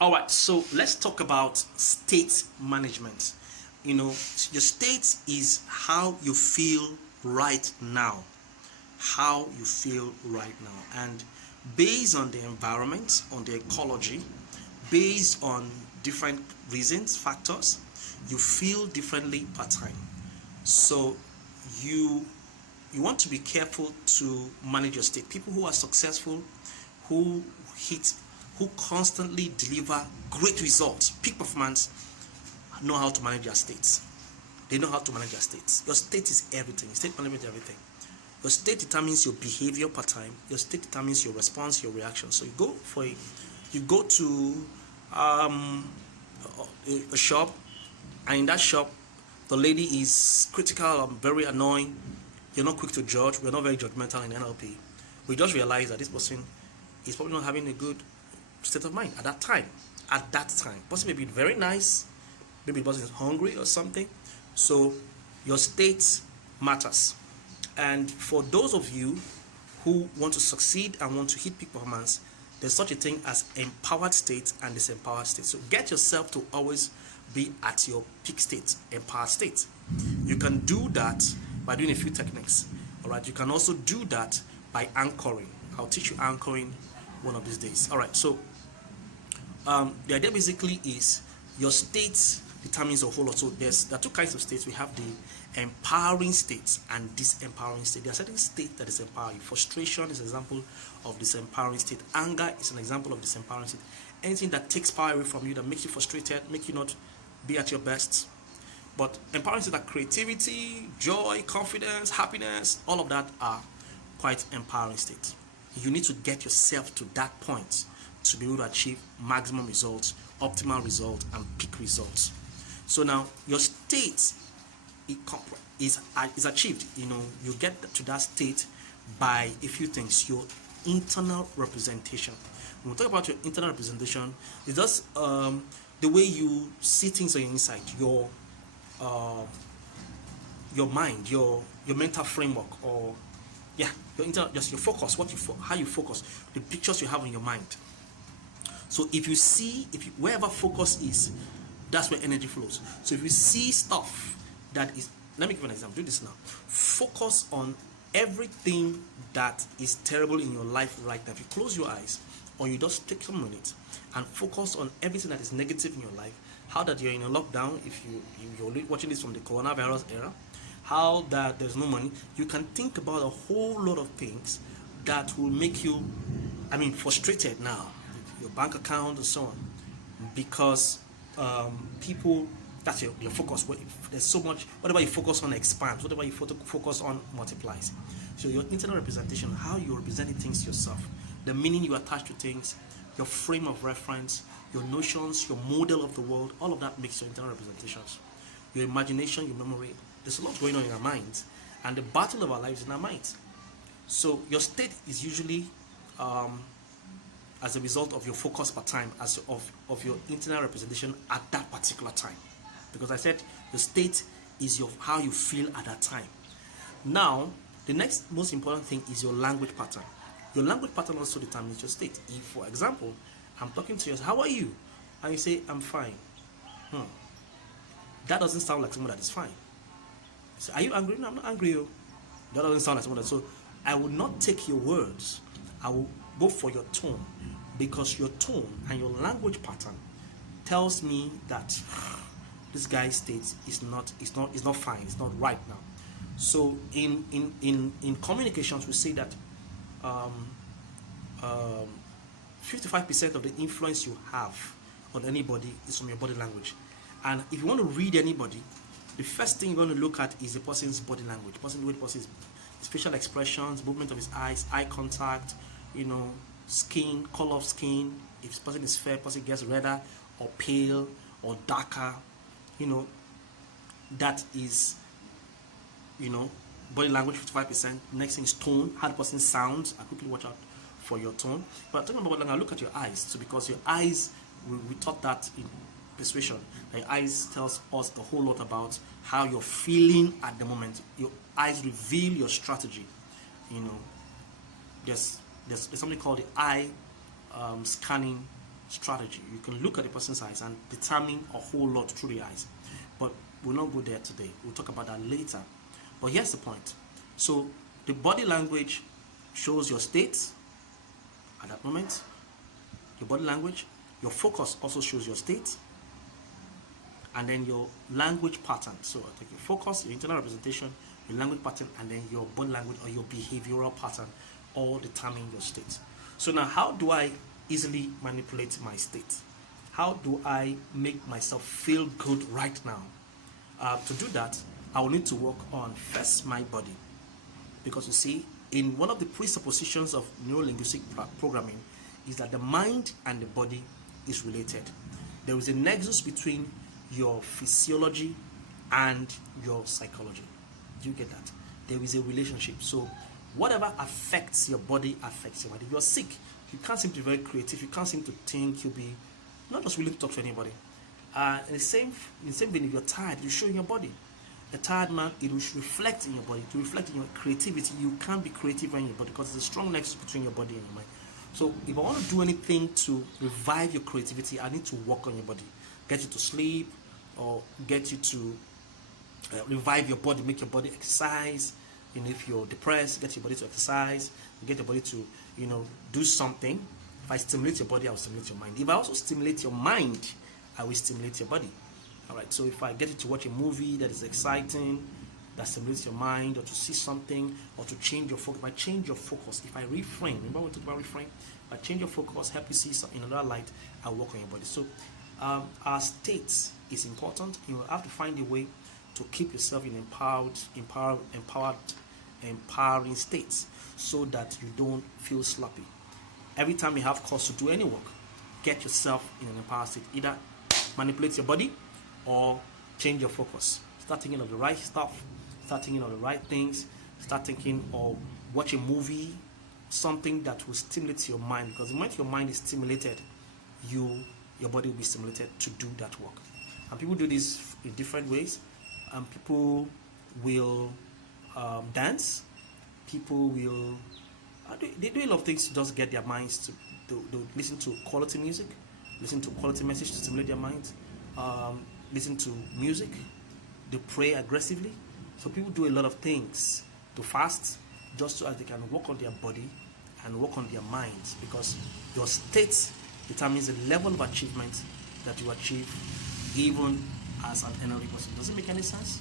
All right, so let's talk about state management. Your state is how you feel right now. How you feel right now. And based on the environment, on the ecology, based on different reasons, factors, you feel differently per time. So you you want to be careful to manage your state. People who are successful, who hit, who constantly deliver great results, peak performance, know how to manage their states. They know how to manage their states. Your state is everything. State management is everything. Your state determines your behavior per time. Your state determines your response, your reaction. So you go to a shop, and in that shop, the lady is critical or very annoying. You're not quick to judge. We're not very judgmental in NLP. We just realize that this person is probably not having a good state of mind at that time. At that time, person may be very nice. Maybe the person is hungry or something. So your state matters. And for those of you who want to succeed and want to hit peak performance, there's such a thing as empowered state and disempowered state. So get yourself to always be at your peak state, empowered state. You can do that by doing a few techniques. All right. You can also do that by anchoring. I'll teach you anchoring one of these days. All right. So the idea basically is your state determines a whole lot. So there are two kinds of states. We have the empowering states and disempowering state. There are certain states that disempower you. Frustration is an example of disempowering state. Anger is an example of disempowering state. Anything that takes power away from you, that makes you frustrated, make you not be at your best. But empowering state are creativity, joy, confidence, happiness, all of that are quite empowering states. You need to get yourself to that point to be able to achieve maximum results, optimal results, and peak results. So now your state is achieved. You get to that state by a few things. Your internal representation. When we talk about your internal representation, it's just the way you see things on your inside, your mind, your mental framework, or your internal, just your focus, how you focus, the pictures you have in your mind. So if wherever focus is, that's where energy flows. So if you see stuff that is, let me give an example. Do this now. Focus on everything that is terrible in your life right now. If you close your eyes, or you just take a minute and focus on everything that is negative in your life, how that you're in a lockdown, if you're watching this from the coronavirus era, how that there's no money, you can think about a whole lot of things that will make you, frustrated now, your bank account and so on, because people, that's your focus. There's so much, whatever you focus on expands, whatever you focus on multiplies. So your internal representation, how you're representing things yourself, the meaning you attach to things, your frame of reference, your notions, your model of the world, all of that makes your internal representations. Your imagination, your memory, there's a lot going on in our minds, and the battle of our lives is in our minds. So your state is usually as a result of your focus per time, of your internal representation at that particular time. Because I said the state is how you feel at that time. Now, the next most important thing is your language pattern. Your language pattern also determines your state. If, for example, I'm talking to you, how are you? And you say, I'm fine. That doesn't sound like someone that is fine. So, are you angry? No, I'm not angry. That doesn't sound like someone that. So I will not take your words. I will go for your tone, because your tone and your language pattern tells me that this guy's state is not fine. It's not right now. So in communications, we say that 55% of the influence you have on anybody is from your body language. And if you want to read anybody, the first thing you're going to look at is the person's body language. The way the person's facial expressions, movement of his eyes, eye contact, skin, color of skin. If this person is fair, person gets redder or pale or darker. That is, body language 55%. Next thing is tone, how the person sounds. I quickly watch out for your tone. But talking about body language, look at your eyes. So because your eyes, we taught that in persuasion. Your eyes tells us a whole lot about how you're feeling at the moment. Your eyes reveal your strategy. There's something called the eye scanning strategy. You can look at the person's eyes and determine a whole lot through the eyes. But we'll not go there today. We'll talk about that later. But here's the point. So the body language shows your state at that moment. Your body language, your focus also shows your state, and then your language pattern. So I take your focus, your internal representation, your language pattern, and then your body language or your behavioral pattern all determine your state. So now, how do I easily manipulate my state? How do I make myself feel good right now? To do that, I will need to work on first my body, because you see, in one of the presuppositions of neuro-linguistic programming is that the mind and the body is related. There is a nexus between your physiology and your psychology. Do you get that? There is a relationship. So whatever affects your body affects your body. If you're sick, you can't seem to be very creative, you can't seem to think, you'll be not just willing to talk to anybody. In the same vein, if you're tired, you show in your body. A tired man, it will reflect in your body, to reflect in your creativity. You can't be creative in your body because there's a strong nexus between your body and your mind. So if I want to do anything to revive your creativity, I need to work on your body, get you to sleep, or get you to revive your body, make your body exercise. If you're depressed, get your body to exercise, get your body to, do something. If I stimulate your body, I will stimulate your mind. If I also stimulate your mind, I will stimulate your body. All right. So if I get you to watch a movie that is exciting, that stimulates your mind, or to see something, or to change your focus. If I change your focus, if I reframe, remember we talked about reframe? If I change your focus, help you see something in another light, I'll work on your body. So our state is important. You have to find a way to keep yourself in empowering states, so that you don't feel sloppy. Every time you have cause to do any work, get yourself in an empowered state. Either manipulate your body or change your focus. Start thinking of the right stuff, start thinking of the right things, start thinking or watch a movie, something that will stimulate your mind, because the moment your mind is stimulated, your body will be stimulated to do that work. And people do this in different ways. People will dance, people will they do a lot of things to just get their minds to listen to quality music, listen to quality message to stimulate their minds, listen to music, they pray aggressively. So people do a lot of things to fast, just so as they can work on their body and work on their minds, because your state determines the level of achievement that you achieve even as an NLP person. Does it make any sense?